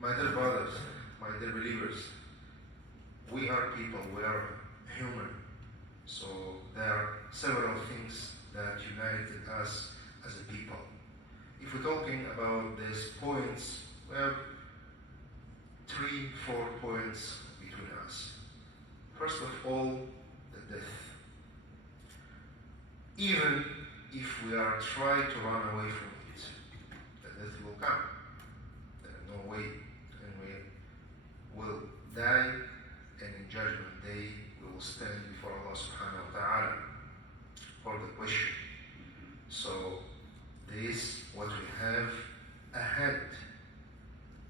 My dear brothers, my dear believers, we are people, we are human. So there are several things that united us as a people. If we're talking about these points, we have 3-4 points between us. First of all, the death. Even if we are trying to run away from it, the death will come. There is no way, and we will die, and in Judgment Day we will stand before Allah subhanahu wa ta'ala for the question. So this is what we have ahead.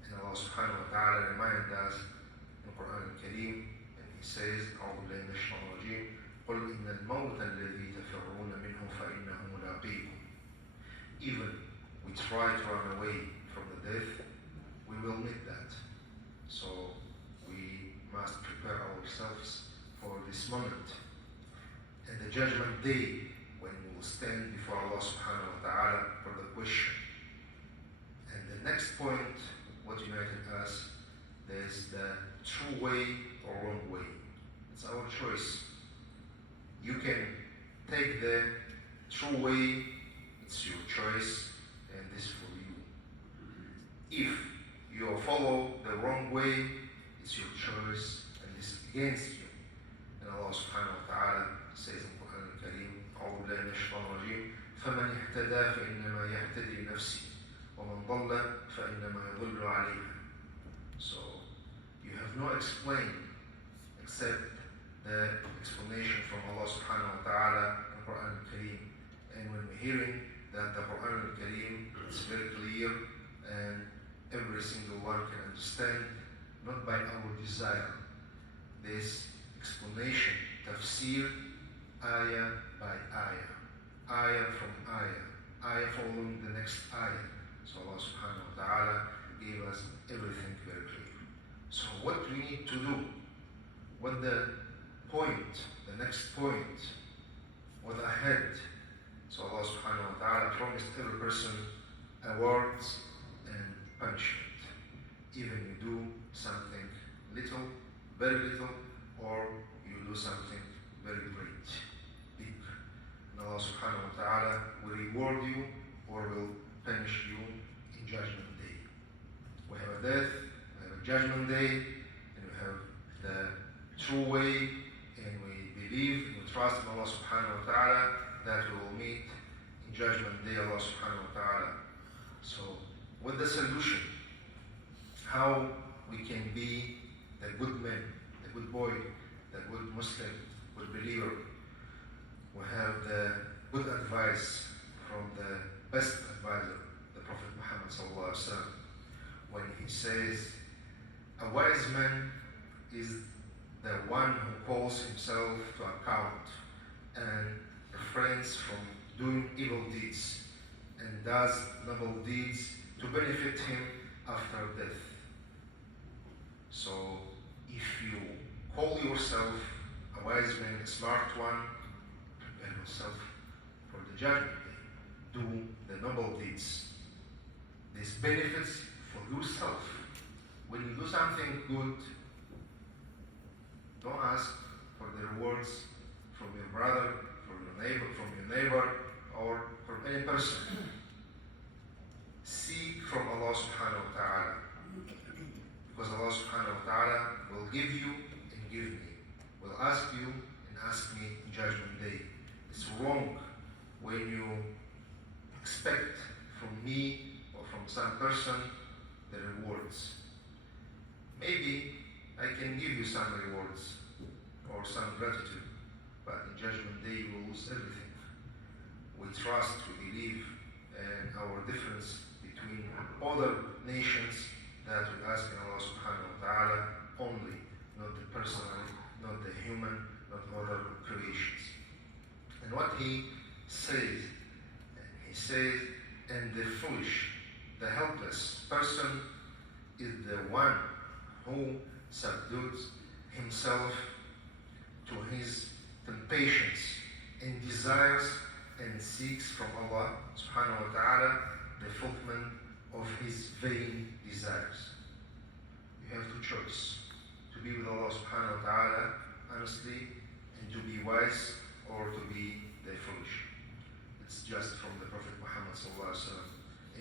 And Allah subhanahu wa ta'ala reminds us in the Quran al-Kareem, and He says, أعوذ بالله من الشيطان الرجيم قل إن الموت الذي تفرون منه فإنه ملاقيكم. Even we try to run away from the death, we will meet that. So we must prepare ourselves for this moment. And the Judgment Day, when we will stand before Allah subhanahu wa ta'ala for the question. And the next point, what united us, there's the true way or wrong way. It's our choice. You can take the true way, it's your choice, and this for you. If you follow the wrong way, it's your choice, and this against you. And Allah subhanahu wa ta'ala says in the Quran al-Kareem, أعوذ بالله من الشيطان الرجيم فمن اهتدى فإنما يهتدي لنفسه ومن ضل فإنما يضل عليها. So you have no explain except the explanation from Allah subhanahu wa ta'ala in the Quran al-Kareem. And when we're hearing that the Quran al-Kareem is very clear and every single one can understand, not by our desire. This explanation, tafsir, ayah by ayah, ayah from ayah, ayah following the next ayah. So Allah subhanahu wa ta'ala gave us everything very clear. So what we need to do, what the point, the next point, what ahead. So Allah subhanahu wa ta'ala promised every person awards and punishment. Even you do something little, very little, or you do something very great, big. And Allah subhanahu wa ta'ala will reward you or will punish you in Judgment Day. We have a death, we have a Judgment Day, and we have the true way, and we believe and we trust in Allah subhanahu wa ta'ala that we will meet in Judgment Day Allah subhanahu wa ta'ala. So what the solution? How we can be the good man, the good boy, the good Muslim, good believer. We have the good advice from the best advisor, the Prophet Muhammad sallallahu alaihi wasallam, when he says, a wise man is the one who calls himself to account and refrains from doing evil deeds and does noble deeds to benefit him after death. So if you call yourself a wise man, a smart one, prepare yourself for the Judgment Day. Do the noble deeds. This benefits for yourself. When you do something good, don't ask for the rewards from your brother, from your neighbor, or from any person. Seek from Allah subhanahu wa ta'ala. Because Allah subhanahu wa ta'ala will give you and give me. Will ask you and ask me in Judgment Day. It's wrong when you expect from me or from some person the rewards. Maybe I can give you some rewards or some gratitude, but in Judgment Day we will lose everything. We trust, we believe, and our difference between other nations that we ask in Allah subhanahu wa ta'ala only, not the personal, not the human, not other creations. And what he says, and the foolish, the helpless person is the one who subdues himself to his temptations and desires and seeks from Allah subhanahu wa ta'ala the fulfillment of his vain desires. honestly and to be wise or to be the foolish. It's just from the Prophet Muhammad ﷺ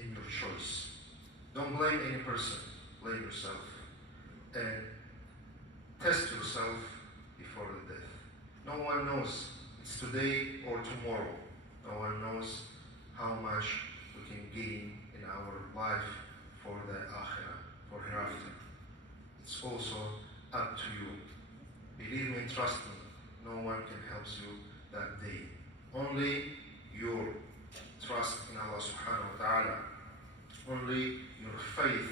in your choice. Don't blame any person, blame yourself. And test yourself before the death. No one knows it's today or tomorrow. No one knows how much we can gain in our life for the akhirah, for hereafter. It's also up to you. Believe me, trust me, no one can help you that day. Only your trust in Allah subhanahu wa ta'ala, only your faith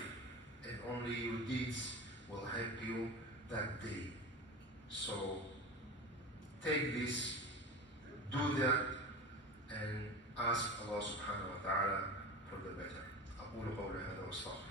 and only your deeds will help you that day. So take this, do that, and ask Allah subhanahu wa ta'ala for the better. أقول قولي هذا وأستغفر